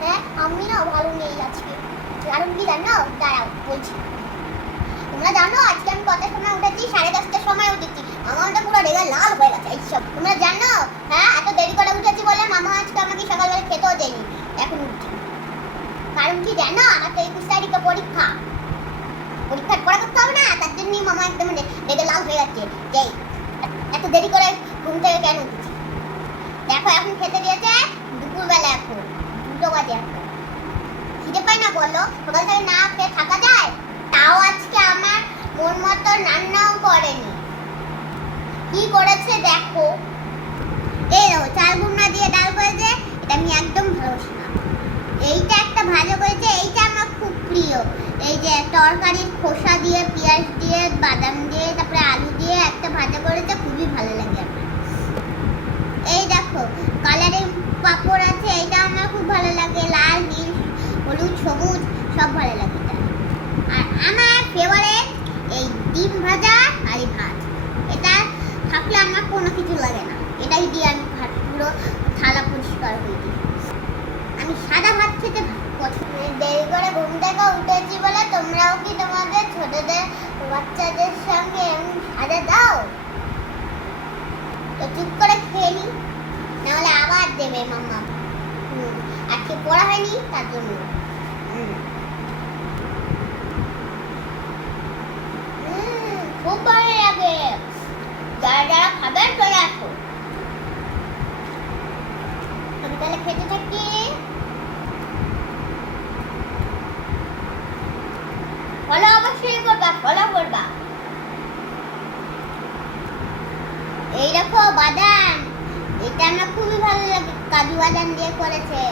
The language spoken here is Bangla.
হ্যাঁ আমি না ভালো নেই আজকে। কারণ কি জানো, দাঁড়াও, বলছি। তোমরা জানো, আজকে আমি কত সময় উঠেছি? সাড়ে দশটার সময় উঠেছি। আমার তো পুরো লাল হয়ে গেছে এইসব তোমরা জানো হ্যাঁ এত দেরি করে উঠেছি বলে মামা আজকে আমাকে সকালবেলা খেতেও দেয়নি। এখন উঠছি। কারণ কি জানো, আমার তো একুশ তারিখে পরীক্ষা। পরীক্ষার পড়া করতে হবে না, তার জন্যই মামা একদম রেগে লাল হয়ে যাচ্ছে এত দেরি করে ঘুম থেকে কেন উঠেছি? দেখো, এখন খেতে দিয়েছে খিদে পাই না বলল সকাল থেকে না খেয়ে থাকা যায়? তাও আজকে আমার মন মতো রান্নাও করেনি। কি করেছে দেখো। এই চাল গুঁড়া দিয়ে ডাল করেছে, এটা আমি একদম ভালোবাসি না এইটা একটা ভাজা করেছে, এইটা আমার খুব প্রিয়। এই যে তরকারির খোসা দিয়ে, পেঁয়াজ দিয়ে, বাদাম দিয়ে, তারপরে আলু দিয়ে একটা ভাজা করেছে, খুবই ভালো লাগে এই দেখো কালারের পাপড় আছে এইটা আমার খুব ভালো লাগে লাল নীল হলুদ সবুজ, সব ভালো লাগে আর আমার ফেভারিট এই ডিম ভাজা আর ভাত। এটা থাকলে আমার কোনো কিছু লাগে না। এটাই দিয়ে আমি ভাত পুরো থালা পরিষ্কার হয়ে দিই। আমি সাদা ভাত খেতে পছন্দ দেরি করে ঘুম থেকে উঠেছি বলে তোমরাও কি তোমাদের ছোটদের বাচ্চাদের সঙ্গে সাজা দাও? তো চুপ করে খেয়ে নি, নাহলে আবার দেবে মাম্মা। আজকে পড়া হয়নি, তার জন্য। খুব অবশ্যই করবা করবা এই দেখো বাদাম, এটা আমার খুবই ভালো লাগে, কাজু বাদাম দিয়ে করেছে।